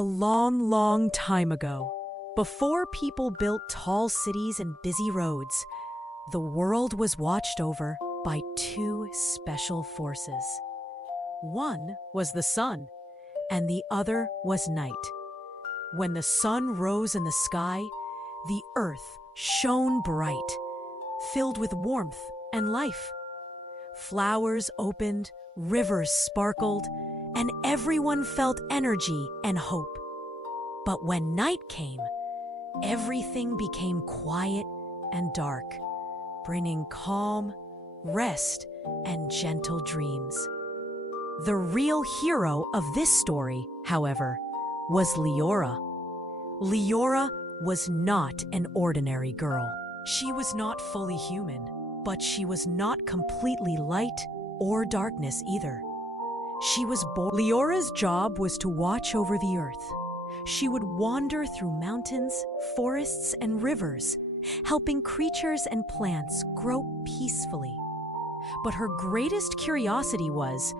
A long, long time ago, before people built tall cities and busy roads, the world was watched over by two special forces. One was the sun, and the other was night. When the sun rose in the sky, the earth shone bright, filled with warmth and life. Flowers opened, rivers sparkled, and everyone felt energy and hope. But when night came, everything became quiet and dark, bringing calm, rest, and gentle dreams. The real hero of this story, however, was Liora. Liora was not an ordinary girl. She was not fully human, but she was not completely light or darkness either. She was born. Liora's job was to watch over the earth. She would wander through mountains, forests, and rivers, helping creatures and plants grow peacefully. But her greatest curiosity was,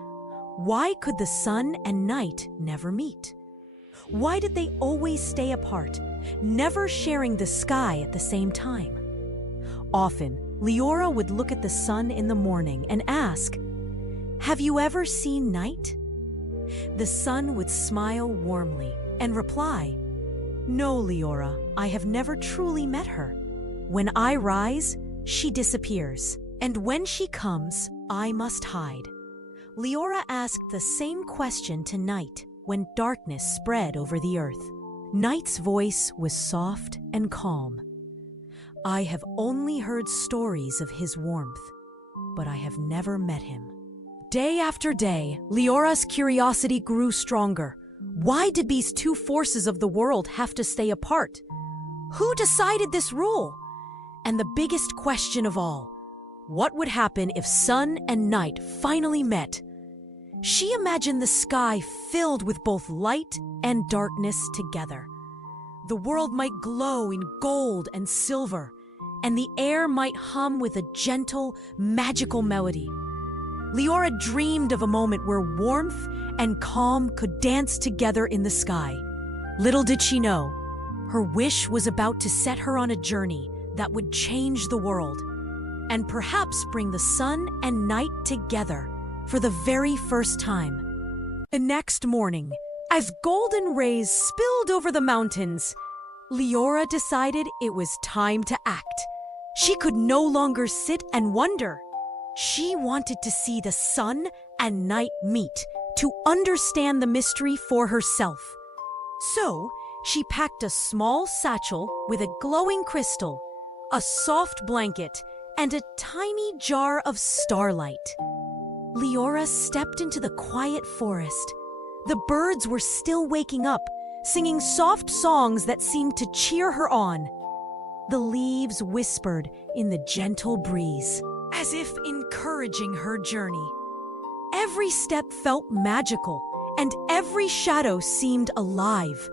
why could the sun and night never meet? Why did they always stay apart, never sharing the sky at the same time? Often, Liora would look at the sun in the morning and ask, "Have you ever seen night?" The sun would smile warmly and reply, "No, Liora, I have never truly met her. When I rise, she disappears, and when she comes, I must hide." Liora asked the same question to night when darkness spread over the earth. Night's voice was soft and calm. "I have only heard stories of his warmth, but I have never met him." Day after day, Liora's curiosity grew stronger. Why did these two forces of the world have to stay apart? Who decided this rule? And the biggest question of all, what would happen if sun and night finally met? She imagined the sky filled with both light and darkness together. The world might glow in gold and silver, and the air might hum with a gentle, magical melody. Liora dreamed of a moment where warmth and calm could dance together in the sky. Little did she know, her wish was about to set her on a journey that would change the world, and perhaps bring the sun and night together for the very first time. The next morning, as golden rays spilled over the mountains, Liora decided it was time to act. She could no longer sit and wonder. She wanted to see the sun and night meet, to understand the mystery for herself. So, she packed a small satchel with a glowing crystal, a soft blanket, and a tiny jar of starlight. Liora stepped into the quiet forest. The birds were still waking up, singing soft songs that seemed to cheer her on. The leaves whispered in the gentle breeze, as if encouraging her journey. Every step felt magical, and every shadow seemed alive.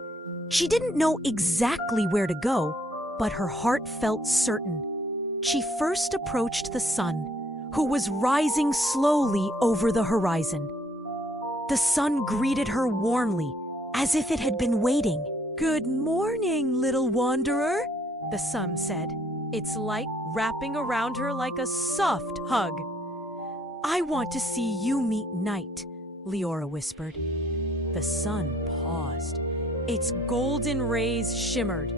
She didn't know exactly where to go, but her heart felt certain. She first approached the sun, who was rising slowly over the horizon. The sun greeted her warmly, as if it had been waiting. "Good morning, little wanderer," the sun said, its light wrapping around her like a soft hug. "I want to see you meet night," Liora whispered. The sun paused. Its golden rays shimmered.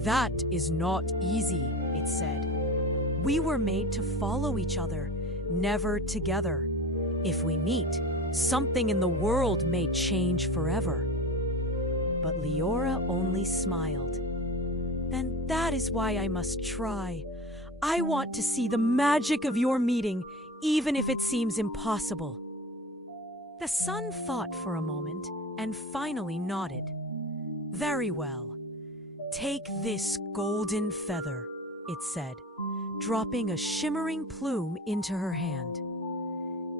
"That is not easy," it said. "We were made to follow each other, never together. If we meet, something in the world may change forever." But Liora only smiled. "Then that is why I must try. I want to see the magic of your meeting, even if it seems impossible." The sun thought for a moment and finally nodded. "Very well. Take this golden feather," it said, dropping a shimmering plume into her hand.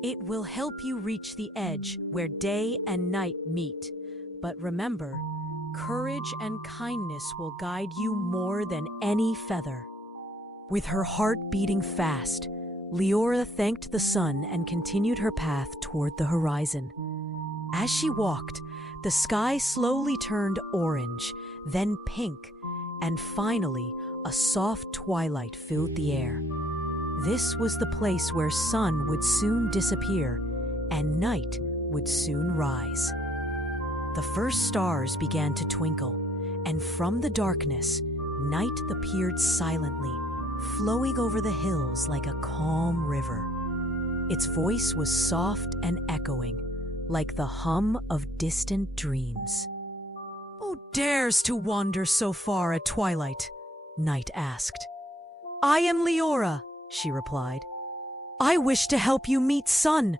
"It will help you reach the edge where day and night meet. But remember, courage and kindness will guide you more than any feather." With her heart beating fast, Liora thanked the sun and continued her path toward the horizon. As she walked, The sky slowly turned orange, then pink, and finally a soft twilight filled the air. This was the place where sun would soon disappear and night would soon rise. The first stars began to twinkle, and from the darkness, night appeared silently, flowing over the hills like a calm river. Its voice was soft and echoing, like the hum of distant dreams. "Who dares to wander so far at twilight?" Night asked. "I am Liora," she replied. "I wish to help you meet sun.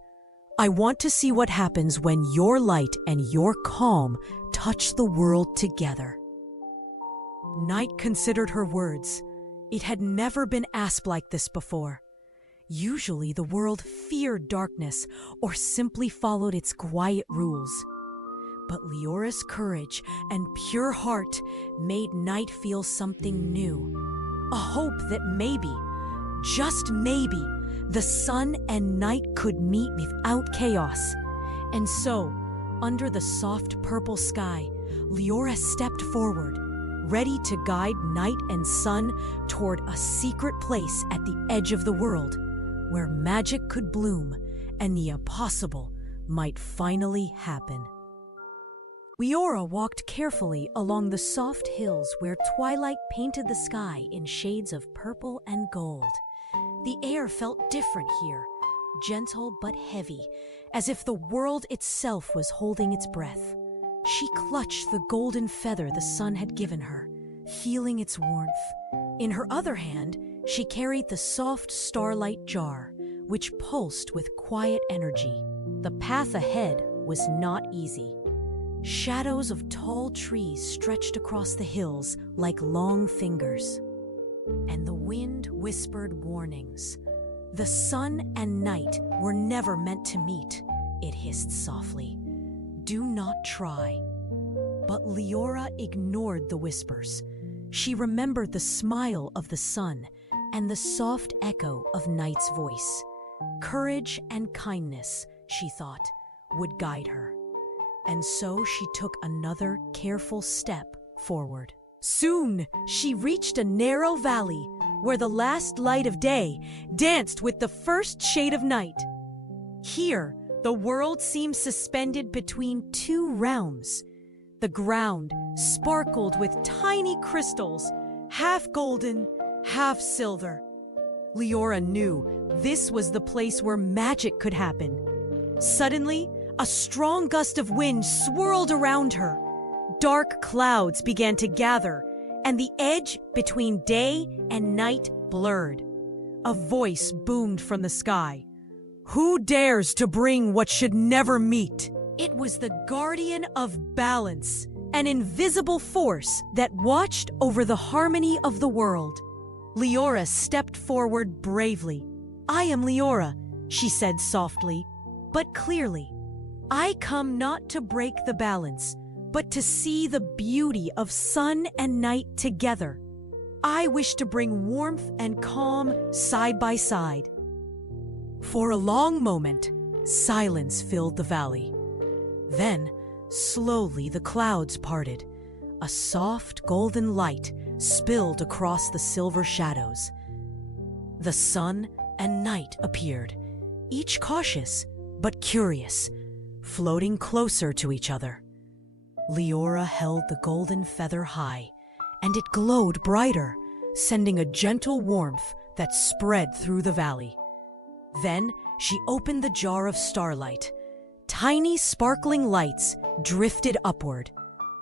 I want to see what happens when your light and your calm touch the world together." Night considered her words. It had never been asked like this before. Usually the world feared darkness or simply followed its quiet rules. But Liora's courage and pure heart made Night feel something new. A hope that maybe, just maybe, the sun and night could meet without chaos. And so, under the soft purple sky, Liora stepped forward, ready to guide night and sun toward a secret place at the edge of the world, where magic could bloom and the impossible might finally happen. Liora walked carefully along the soft hills where twilight painted the sky in shades of purple and gold. The air felt different here, gentle but heavy, as if the world itself was holding its breath. She clutched the golden feather the sun had given her, feeling its warmth. In her other hand, she carried the soft starlight jar, which pulsed with quiet energy. The path ahead was not easy. Shadows of tall trees stretched across the hills like long fingers, and the wind whispered warnings. The sun and night were never meant to meet, it hissed softly. Do not try. But Liora ignored the whispers. She remembered the smile of the sun and the soft echo of night's voice. Courage and kindness, she thought, would guide her. And so she took another careful step forward. Soon she reached a narrow valley where the last light of day danced with the first shade of night. Here, the world seemed suspended between two realms. The ground sparkled with tiny crystals, half golden, half silver. Liora knew this was the place where magic could happen. Suddenly, a strong gust of wind swirled around her. Dark clouds began to gather, and the edge between day and night blurred. A voice boomed from the sky. "Who dares to bring what should never meet?" It was the guardian of balance, an invisible force that watched over the harmony of the world. Liora stepped forward bravely. "I am Liora," she said softly, but clearly. "I come not to break the balance, but to see the beauty of sun and night together. I wish to bring warmth and calm side by side." For a long moment, silence filled the valley. Then, slowly the clouds parted. A soft golden light spilled across the silver shadows. The sun and night appeared, each cautious but curious, floating closer to each other. Liora held the golden feather high, and it glowed brighter, sending a gentle warmth that spread through the valley. Then she opened the jar of starlight. Tiny sparkling lights drifted upward,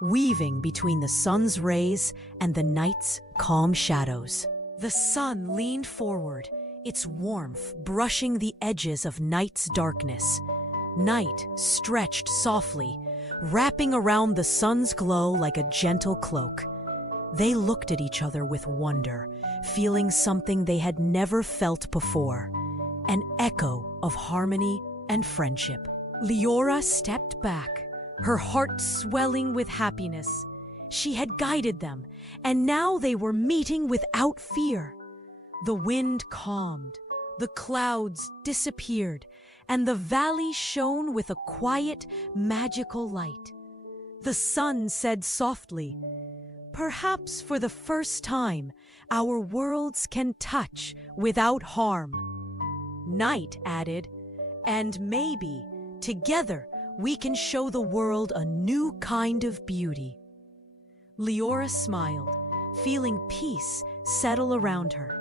weaving between the sun's rays and the night's calm shadows. The sun leaned forward, its warmth brushing the edges of night's darkness. Night stretched softly, wrapping around the sun's glow like a gentle cloak. They looked at each other with wonder, feeling something they had never felt before, an echo of harmony and friendship. Liora stepped back, her heart swelling with happiness. She had guided them, and now they were meeting without fear. The wind calmed, the clouds disappeared, and the valley shone with a quiet, magical light. The sun said softly, "Perhaps for the first time, our worlds can touch without harm." Night added, "And maybe, together, we can show the world a new kind of beauty." Liora smiled, feeling peace settle around her.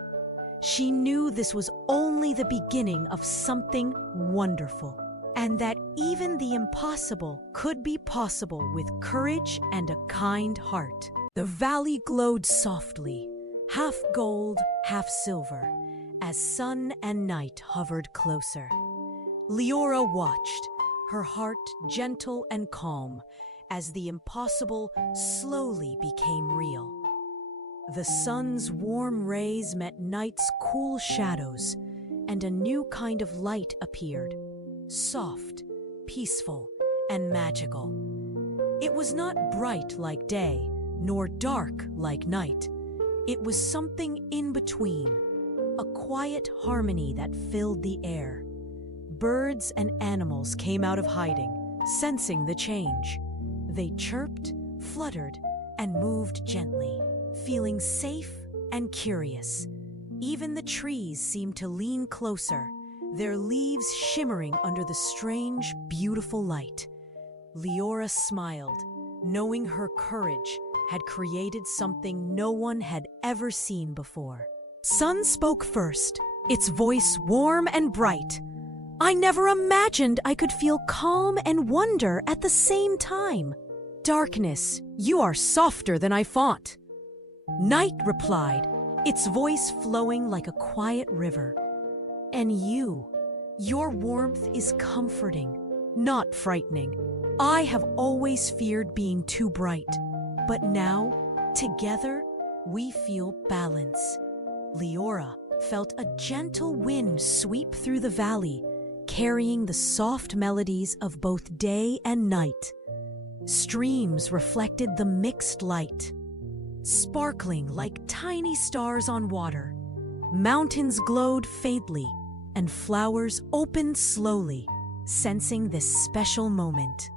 She knew this was only the beginning of something wonderful, and that even the impossible could be possible with courage and a kind heart. The valley glowed softly, half gold, half silver, as sun and night hovered closer. Liora watched, her heart gentle and calm, as the impossible slowly became real. The sun's warm rays met night's cool shadows, and a new kind of light appeared, soft, peaceful, and magical. It was not bright like day, nor dark like night. It was something in between, a quiet harmony that filled the air. Birds and animals came out of hiding, sensing the change. They chirped, fluttered, and moved gently, feeling safe and curious. Even the trees seemed to lean closer, their leaves shimmering under the strange, beautiful light. Liora smiled, knowing her courage had created something no one had ever seen before. Sun spoke first, its voice warm and bright. "I never imagined I could feel calm and wonder at the same time." "Darkness, you are softer than I thought." Night replied, its voice flowing like a quiet river. "And your warmth is comforting, not frightening. I have always feared being too bright, but now, together, we feel balance." Liora felt a gentle wind sweep through the valley, carrying the soft melodies of both day and night. Streams reflected the mixed light, sparkling like tiny stars on water. Mountains glowed faintly, and flowers opened slowly, sensing this special moment.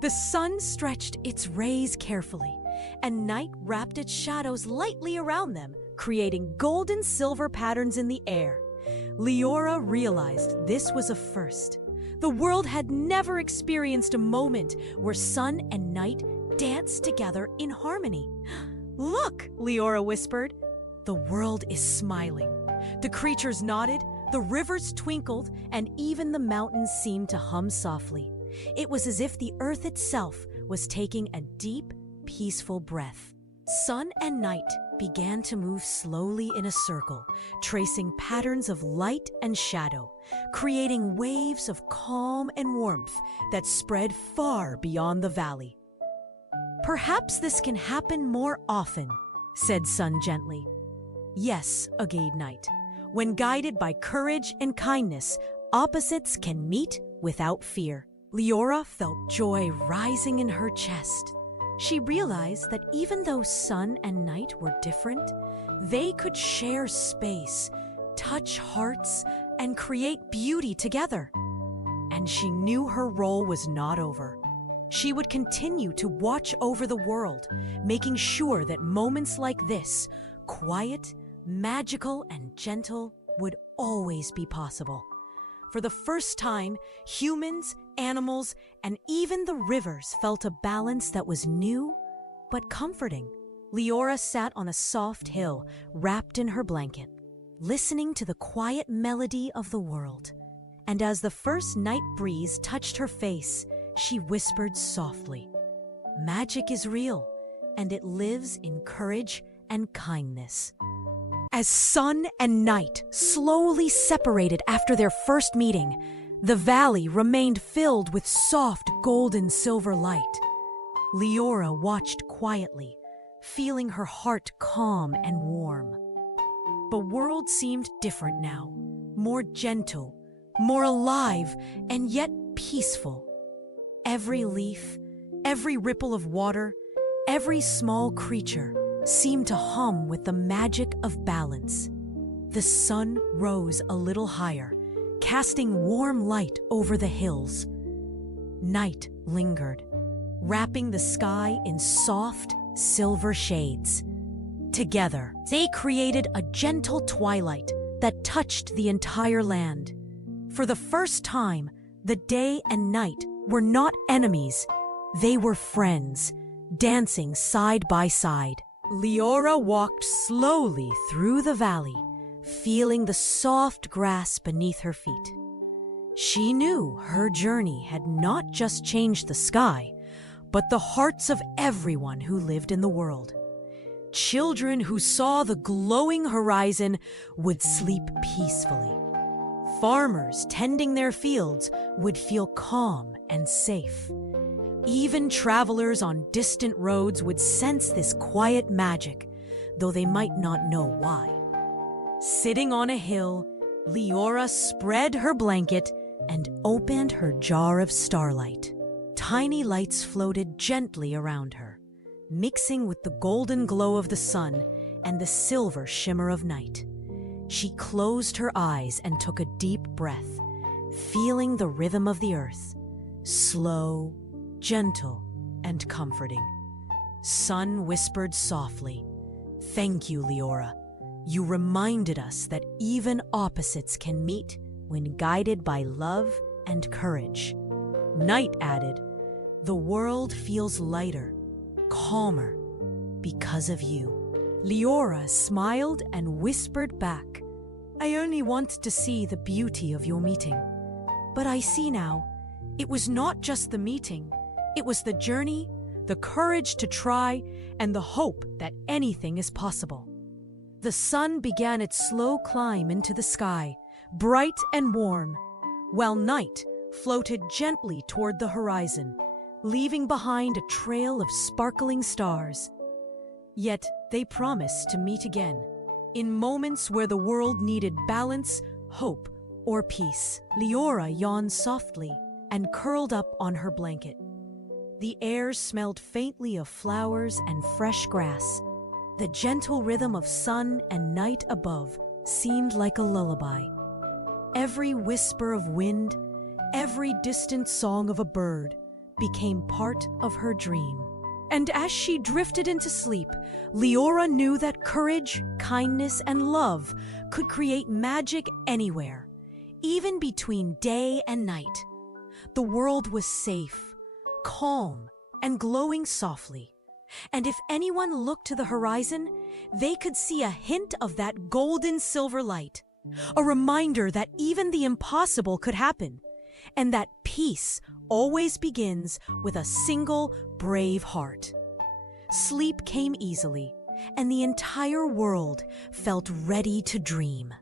The sun stretched its rays carefully, and night wrapped its shadows lightly around them, creating gold and silver patterns in the air. Liora realized this was a first. The world had never experienced a moment where sun and night danced together in harmony. "Look," Liora whispered. The world is smiling. The creatures nodded, the rivers twinkled, and even the mountains seemed to hum softly. It was as if the earth itself was taking a deep, peaceful breath. Sun and night began to move slowly in a circle, tracing patterns of light and shadow, creating waves of calm and warmth that spread far beyond the valley. "Perhaps this can happen more often," said Sun gently. "Yes," agreed Night. "When guided by courage and kindness, opposites can meet without fear." Liora felt joy rising in her chest. She realized that even though sun and night were different, they could share space, touch hearts, and create beauty together. And she knew her role was not over. She would continue to watch over the world, making sure that moments like this, quiet, magical, and gentle, would always be possible. For the first time, humans, animals, and even the rivers felt a balance that was new but comforting. Liora sat on a soft hill, wrapped in her blanket, listening to the quiet melody of the world. And as the first night breeze touched her face, she whispered softly, "Magic is real, and it lives in courage and kindness." As sun and night slowly separated after their first meeting, the valley remained filled with soft gold and silver light. Liora watched quietly, feeling her heart calm and warm. The world seemed different now, more gentle, more alive, and yet peaceful. Every leaf, every ripple of water, every small creature seemed to hum with the magic of balance. The sun rose a little higher, casting warm light over the hills. Night lingered, wrapping the sky in soft, silver shades. Together, they created a gentle twilight that touched the entire land. For the first time, the day and night were not enemies. They were friends, dancing side by side. Liora walked slowly through the valley, feeling the soft grass beneath her feet. She knew her journey had not just changed the sky, but the hearts of everyone who lived in the world. Children who saw the glowing horizon would sleep peacefully. Farmers tending their fields would feel calm and safe. Even travelers on distant roads would sense this quiet magic, though they might not know why. Sitting on a hill, Liora spread her blanket and opened her jar of starlight. Tiny lights floated gently around her, mixing with the golden glow of the sun and the silver shimmer of night. She closed her eyes and took a deep breath, feeling the rhythm of the earth, slow, gentle, and comforting. Sun whispered softly, "Thank you, Liora. You reminded us that even opposites can meet when guided by love and courage." Night added, "The world feels lighter, calmer, because of you." Liora smiled and whispered back, "I only wanted to see the beauty of your meeting. But I see now, it was not just the meeting, it was the journey, the courage to try, and the hope that anything is possible." The sun began its slow climb into the sky, bright and warm, while night floated gently toward the horizon, leaving behind a trail of sparkling stars. Yet they promised to meet again, in moments where the world needed balance, hope, or peace. Liora yawned softly and curled up on her blanket. The air smelled faintly of flowers and fresh grass. The gentle rhythm of sun and night above seemed like a lullaby. Every whisper of wind, every distant song of a bird became part of her dream. And as she drifted into sleep, Liora knew that courage, kindness, and love could create magic anywhere, even between day and night. The world was safe, calm, and glowing softly. And if anyone looked to the horizon, they could see a hint of that golden silver light, a reminder that even the impossible could happen, and that peace always begins with a single brave heart. Sleep came easily, and the entire world felt ready to dream.